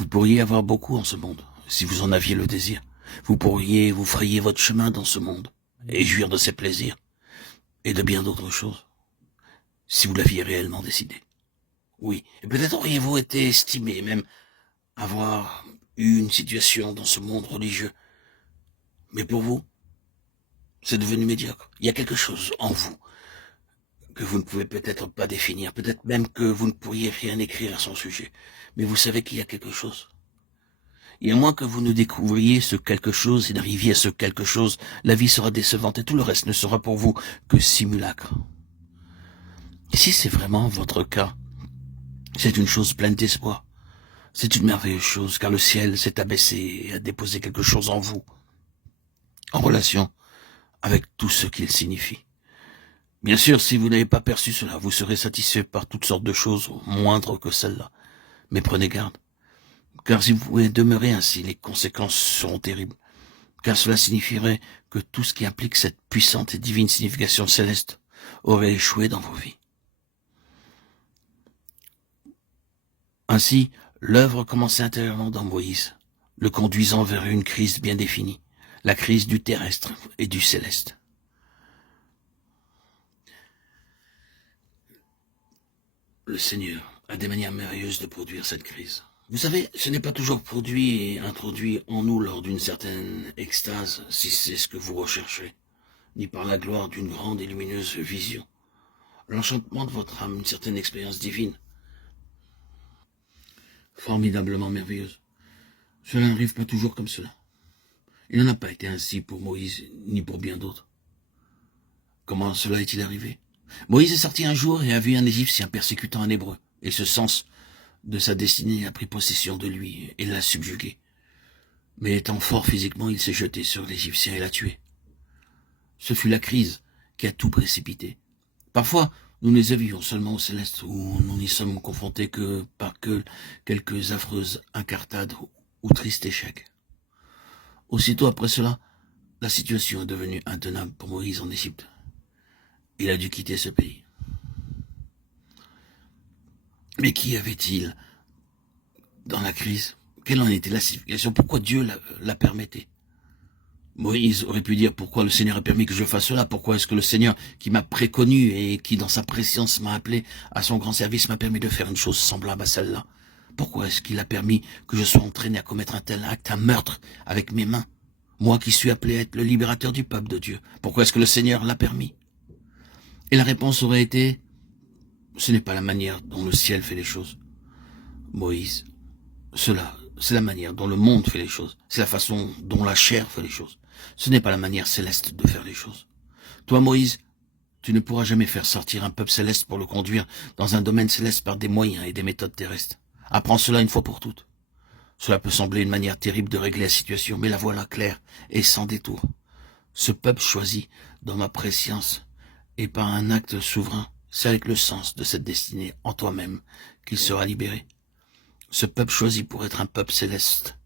Vous pourriez avoir beaucoup en ce monde, si vous en aviez le désir. Vous pourriez vous frayer votre chemin dans ce monde, et jouir de ses plaisirs, et de bien d'autres choses, si vous l'aviez réellement décidé. Oui, et peut-être auriez-vous été estimé, même avoir eu une situation dans ce monde religieux. Mais pour vous, c'est devenu médiocre. Il y a quelque chose en vous que vous ne pouvez peut-être pas définir, peut-être même que vous ne pourriez rien écrire à son sujet. Mais vous savez qu'il y a quelque chose. Et à moins que vous ne découvriez ce quelque chose et n'arriviez à ce quelque chose, la vie sera décevante et tout le reste ne sera pour vous que simulacre. Et si c'est vraiment votre cas, c'est une chose pleine d'espoir. C'est une merveilleuse chose, car le ciel s'est abaissé et a déposé quelque chose en vous, en relation avec tout ce qu'il signifie. Bien sûr, si vous n'avez pas perçu cela, vous serez satisfait par toutes sortes de choses, moindres que celles-là. Mais prenez garde, car si vous pouvez demeurer ainsi, les conséquences seront terribles, car cela signifierait que tout ce qui implique cette puissante et divine signification céleste aurait échoué dans vos vies. Ainsi, l'œuvre commençait intérieurement dans Moïse, le conduisant vers une crise bien définie, la crise du terrestre et du céleste. Le Seigneur a des manières merveilleuses de produire cette crise. Vous savez, ce n'est pas toujours produit et introduit en nous lors d'une certaine extase, si c'est ce que vous recherchez, ni par la gloire d'une grande et lumineuse vision. L'enchantement de votre âme, une certaine expérience divine, formidablement merveilleuse. Cela n'arrive pas toujours comme cela. Il n'en a pas été ainsi pour Moïse, ni pour bien d'autres. Comment cela est-il arrivé? Moïse est sorti un jour et a vu un Égyptien persécutant un Hébreu, et ce sens de sa destinée a pris possession de lui et l'a subjugué. Mais étant fort physiquement, il s'est jeté sur l'Égyptien et l'a tué. Ce fut la crise qui a tout précipité. Parfois, nous les avions seulement au céleste, où nous n'y sommes confrontés que par quelques affreuses incartades ou tristes échecs. Aussitôt après cela, la situation est devenue intenable pour Moïse en Égypte. Il a dû quitter ce pays. Mais qu'y avait-il dans la crise? Quelle en était la signification? Pourquoi Dieu la permettait? Moïse aurait pu dire pourquoi le Seigneur a permis que je fasse cela, pourquoi est-ce que le Seigneur qui m'a préconnu et qui dans sa préscience m'a appelé à son grand service m'a permis de faire une chose semblable à celle-là? Pourquoi est-ce qu'il a permis que je sois entraîné à commettre un tel acte, un meurtre avec mes mains? Moi qui suis appelé à être le libérateur du peuple de Dieu, pourquoi est-ce que le Seigneur l'a permis? Et la réponse aurait été, ce n'est pas la manière dont le ciel fait les choses. Moïse, cela, c'est la manière dont le monde fait les choses. C'est la façon dont la chair fait les choses. Ce n'est pas la manière céleste de faire les choses. Toi, Moïse, tu ne pourras jamais faire sortir un peuple céleste pour le conduire dans un domaine céleste par des moyens et des méthodes terrestres. Apprends cela une fois pour toutes. Cela peut sembler une manière terrible de régler la situation, mais la voilà claire et sans détour. Ce peuple choisi dans ma préscience et par un acte souverain, c'est avec le sens de cette destinée en toi-même qu'il sera libéré. Ce peuple choisi pour être un peuple céleste,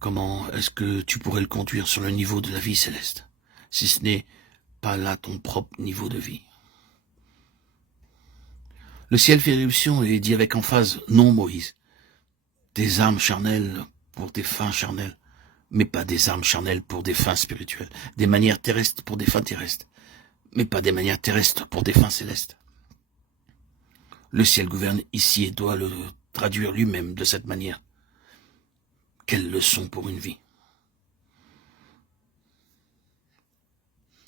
comment est-ce que tu pourrais le conduire sur le niveau de la vie céleste, si ce n'est pas là ton propre niveau de vie? Le ciel fait éruption et dit avec emphase, non Moïse, des armes charnelles pour des fins charnelles, mais pas des armes charnelles pour des fins spirituelles, des manières terrestres pour des fins terrestres, mais pas des manières terrestres pour des fins célestes. Le ciel gouverne ici et doit le traduire lui-même de cette manière. Quelle leçon pour une vie.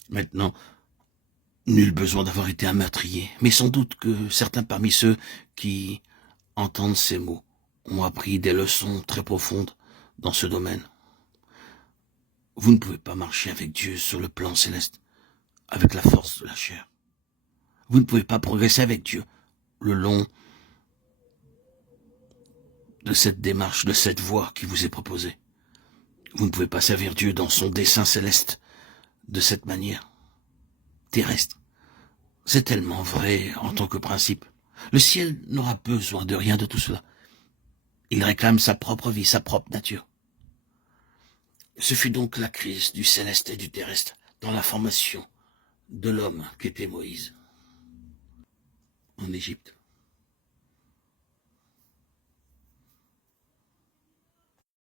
Maintenant, nul besoin d'avoir été un meurtrier, mais sans doute que certains parmi ceux qui entendent ces mots ont appris des leçons très profondes dans ce domaine. Vous ne pouvez pas marcher avec Dieu sur le plan céleste, avec la force de la chair. Vous ne pouvez pas progresser avec Dieu le long de cette démarche, de cette voie qui vous est proposée. Vous ne pouvez pas servir Dieu dans son dessein céleste de cette manière terrestre. C'est tellement vrai en tant que principe. Le ciel n'aura besoin de rien de tout cela. Il réclame sa propre vie, sa propre nature. Ce fut donc la crise du céleste et du terrestre dans la formation de l'homme qu'était Moïse en Égypte.